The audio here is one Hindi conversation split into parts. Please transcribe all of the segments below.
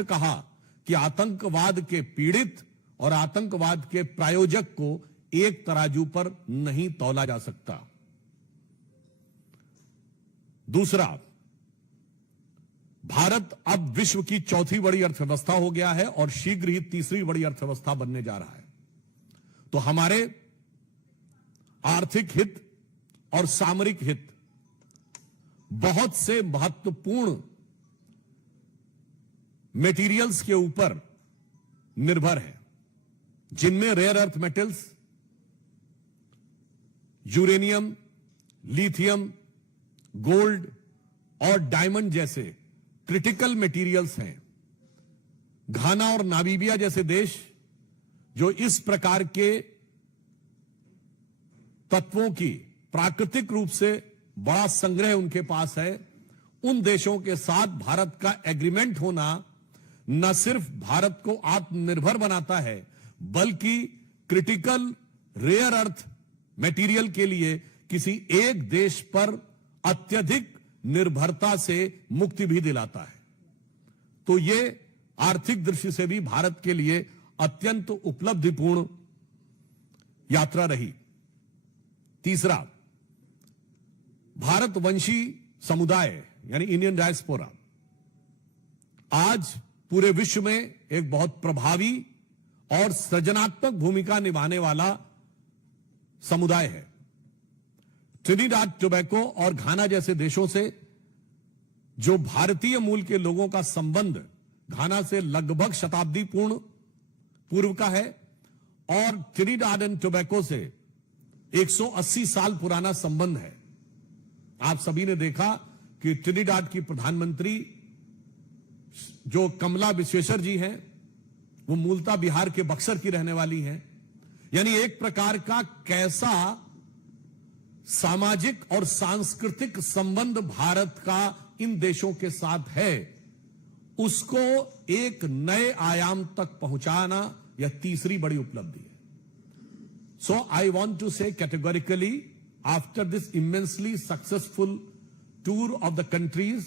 कहा कि आतंकवाद के पीड़ित और आतंकवाद के प्रायोजक को एक तराजू पर नहीं तौला जा सकता। दूसरा, भारत अब विश्व की चौथी बड़ी अर्थव्यवस्था हो गया है और शीघ्र ही तीसरी बड़ी अर्थव्यवस्था बनने जा रहा है। तो हमारे आर्थिक हित और सामरिक हित बहुत से महत्वपूर्ण मेटीरियल्स के ऊपर निर्भर है, जिनमें rare earth metals, uranium, lithium, gold और डायमंड जैसे क्रिटिकल मटेरियल्स हैं। घाना और नामीबिया जैसे देश जो इस प्रकार के तत्वों की प्राकृतिक रूप से बड़ा संग्रह उनके पास है, उन देशों के साथ भारत का एग्रीमेंट होना न सिर्फ भारत को आत्मनिर्भर बनाता है, बल्कि क्रिटिकल रेयर अर्थ मटेरियल के लिए किसी एक देश पर अत्यधिक निर्भरता से मुक्ति भी दिलाता है। तो यह आर्थिक दृष्टि से भी भारत के लिए अत्यंत उपलब्धिपूर्ण यात्रा रही। तीसरा, भारतवंशी समुदाय यानी इंडियन डायस्पोरा आज पूरे विश्व में एक बहुत प्रभावी और सृजनात्मक भूमिका निभाने वाला समुदाय है। ट्रिनिडाद टोबैको और घाना जैसे देशों से जो भारतीय मूल के लोगों का संबंध घाना से लगभग शताब्दी पूर्व का है और ट्रिनिडाद एंड टोबैको से 180 साल पुराना संबंध है। आप सभी ने देखा कि ट्रिनिडाद की प्रधानमंत्री जो कमला विश्वेश्वर जी हैं, वो मूलतः बिहार के बक्सर की रहने वाली हैं। यानी एक प्रकार का कैसा सामाजिक और सांस्कृतिक संबंध भारत का इन देशों के साथ है, उसको एक नए आयाम तक पहुंचाना यह तीसरी बड़ी उपलब्धि है। सो आई वॉन्ट टू से categorically, after this immensely successful tour of the countries,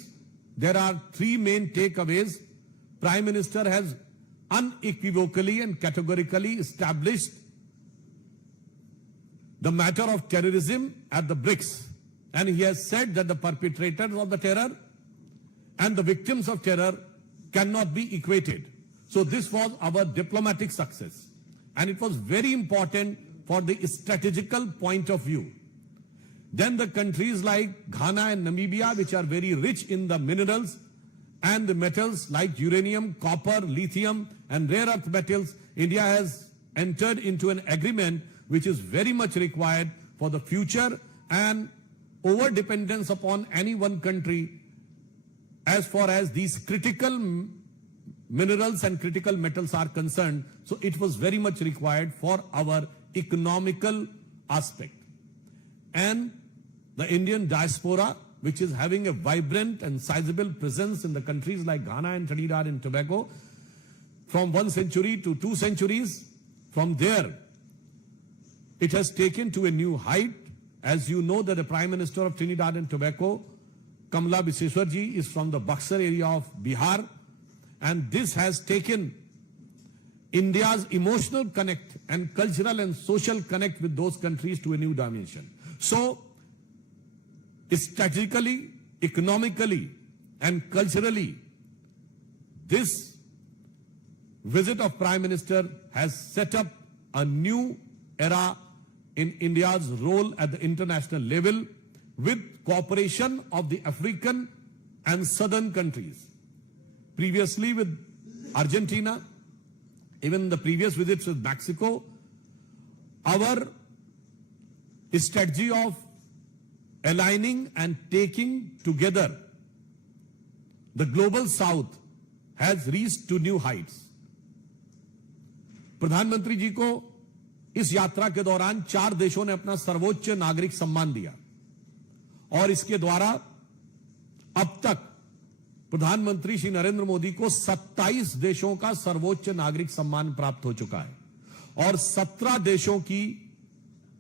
there are three main takeaways. Prime Minister has unequivocally and categorically established the matter of terrorism at the BRICS, and he has said that the perpetrators of the terror and the victims of terror cannot be equated. So this was our diplomatic success, and it was very important for the strategical point of view. Then the countries like Ghana and Namibia, which are very rich in the minerals and the metals like uranium, copper, lithium and rare earth metals, India has entered into an agreement which is very much required for the future, and over-dependence upon any one country as far as these critical minerals and critical metals are concerned. So it was very much required for our economical aspect. And the Indian diaspora, which is having a vibrant and sizable presence in the countries like Ghana and Trinidad and Tobago, from 1 century to 2 centuries, from there, it has taken to a new height. As you know that the Prime Minister of Trinidad and Tobago, Kamala Visweswar ji, is from the Buxar area of Bihar, and this has taken India's emotional connect and cultural and social connect with those countries to a new dimension. So, strategically, economically, and culturally, this visit of Prime Minister has set up a new era in India's role at the international level with cooperation of the African and southern countries. Previously with Argentina, even the previous visits with Mexico, our strategy of aligning and taking together the global south has reached to new heights. प्रधानमंत्री जी को इस यात्रा के दौरान 4 देशों ने अपना सर्वोच्च नागरिक सम्मान दिया और इसके द्वारा अब तक प्रधानमंत्री श्री नरेंद्र मोदी को 27 देशों का सर्वोच्च नागरिक सम्मान प्राप्त हो चुका है और 17 देशों की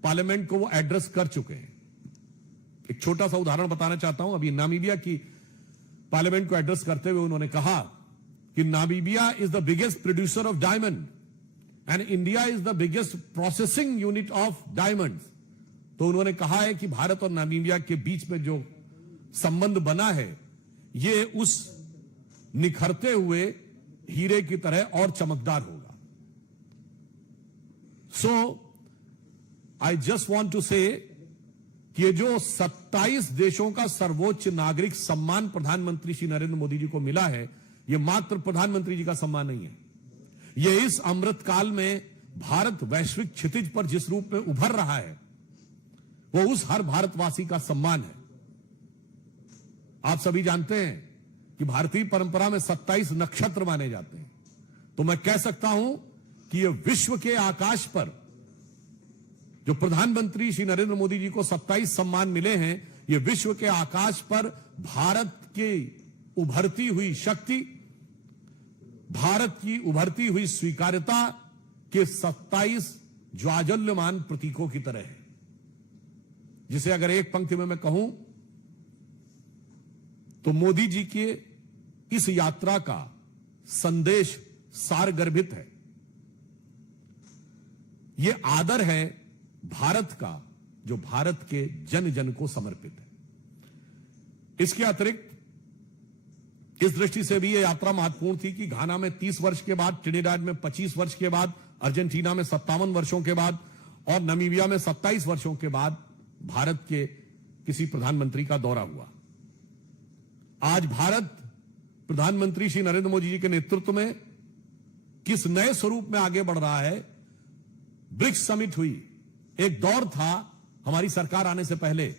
पार्लियामेंट को वो एड्रेस कर चुके हैं। एक छोटा सा उदाहरण बताना चाहता हूं। अभी नामीबिया की पार्लियामेंट को एड्रेस करते हुए उन्होंने कहा कि Namibia is the biggest producer of diamond and India is the biggest processing unit of diamonds, तो उन्होंने कहा है कि भारत और नामीबिया के बीच में जो संबंध बना है ये उस निखरते हुए हीरे की तरह और चमकदार होगा। सो आई जस्ट वांट टू से कि ये जो 27 देशों का सर्वोच्च नागरिक सम्मान प्रधानमंत्री श्री नरेंद्र मोदी जी को मिला है, ये मात्र प्रधानमंत्री जी का सम्मान नहीं है, ये इस अमृत काल में भारत वैश्विक क्षितिज पर जिस रूप में उभर रहा है वो उस हर भारतवासी का सम्मान है। आप सभी जानते हैं कि भारतीय परंपरा में 27 नक्षत्र माने जाते हैं, तो मैं कह सकता हूं कि ये विश्व के आकाश पर जो प्रधानमंत्री श्री नरेंद्र मोदी जी को 27 सम्मान मिले हैं, ये विश्व के आकाश पर भारत की उभरती हुई शक्ति, भारत की उभरती हुई स्वीकार्यता के 27 ज्वाजल्यमान प्रतीकों की तरह है, जिसे अगर एक पंक्ति में मैं कहूं तो मोदी जी के इस यात्रा का संदेश सारगर्भित है। यह आदर है भारत का जो भारत के जन जन को समर्पित है। इसके अतिरिक्त इस दृष्टि से भी यह यात्रा महत्वपूर्ण थी कि घाना में 30 वर्ष के बाद, ट्रिनिडाद में 25 वर्ष के बाद, अर्जेंटीना में 57 वर्षों के बाद और नामीबिया में 27 वर्षों के बाद भारत के किसी प्रधानमंत्री का दौरा हुआ। आज भारत प्रधानमंत्री श्री नरेंद्र मोदी जी के नेतृत्व में किस नए स्वरूप में आगे बढ़ रहा है। ब्रिक्स समिट हुई, एक दौर था हमारी सरकार आने से पहले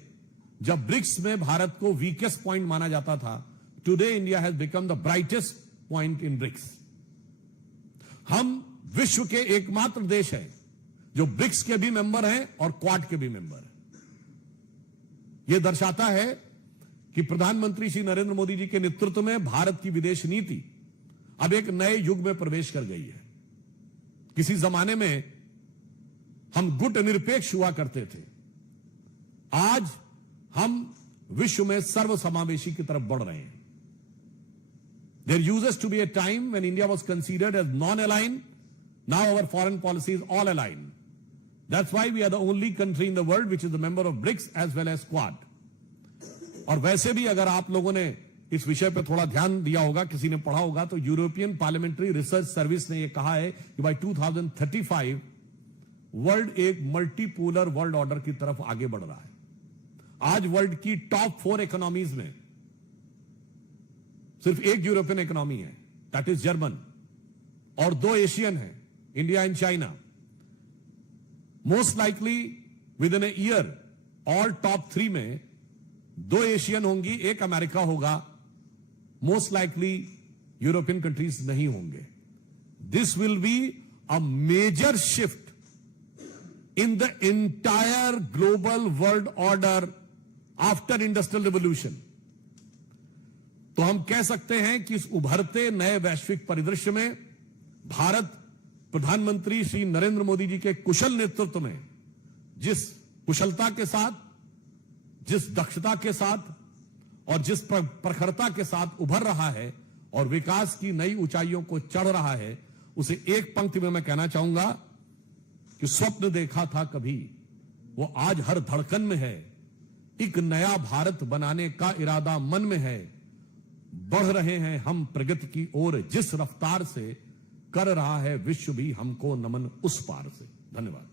जब ब्रिक्स में भारत को वीकेस्ट पॉइंट माना जाता था। Today India has become the brightest point in BRICS. हम विश्व के एकमात्र देश हैं जो ब्रिक्स के भी मेंबर हैं और क्वाड के भी मेंबर हैं। यह दर्शाता है कि प्रधानमंत्री श्री नरेंद्र मोदी जी के नेतृत्व में भारत की विदेश नीति अब एक नए युग में प्रवेश कर गई है। किसी जमाने में हम गुट निरपेक्ष हुआ करते थे, आज हम विश्व में सर्वसमावेशी की तरफ बढ़ रहे हैं। There used to be a time when India was considered as non-aligned. Now our foreign policy is all aligned. That's why we are the only country in the world which is a member of BRICS as well as Quad. और वैसे भी अगर आप लोगों ने इस विषय पर थोड़ा ध्यान दिया होगा, किसी ने पढ़ा होगा, तो यूरोपियन पार्लियामेंट्री रिसर्च सर्विस ने यह कहा है कि बाय 2035 वर्ल्ड एक मल्टीपोलर वर्ल्ड ऑर्डर की तरफ आगे बढ़ रहा है। आज वर्ल्ड की टॉप 4 इकोनॉमीज में सिर्फ एक यूरोपियन इकोनॉमी है, दैट इज जर्मन, और 2 एशियन है, India and China. Most likely with in a year all top 3 में 2 एशियन होंगी, 1 अमेरिका होगा, मोस्ट लाइकली यूरोपियन कंट्रीज नहीं होंगे। This will be a major shift in the entire global world order after industrial revolution। तो हम कह सकते हैं कि इस उभरते नए वैश्विक परिदृश्य में भारत प्रधानमंत्री श्री नरेंद्र मोदी जी के कुशल नेतृत्व में जिस कुशलता के साथ, जिस दक्षता के साथ और जिस प्रखरता के साथ उभर रहा है और विकास की नई ऊंचाइयों को चढ़ रहा है, उसे एक पंक्ति में मैं कहना चाहूंगा कि स्वप्न देखा था कभी वो आज हर धड़कन में है। एक नया भारत बनाने का इरादा मन में है। बढ़ रहे हैं हम प्रगति की ओर, जिस रफ्तार से कर रहा है विश्व भी हमको नमन उस पार से। धन्यवाद।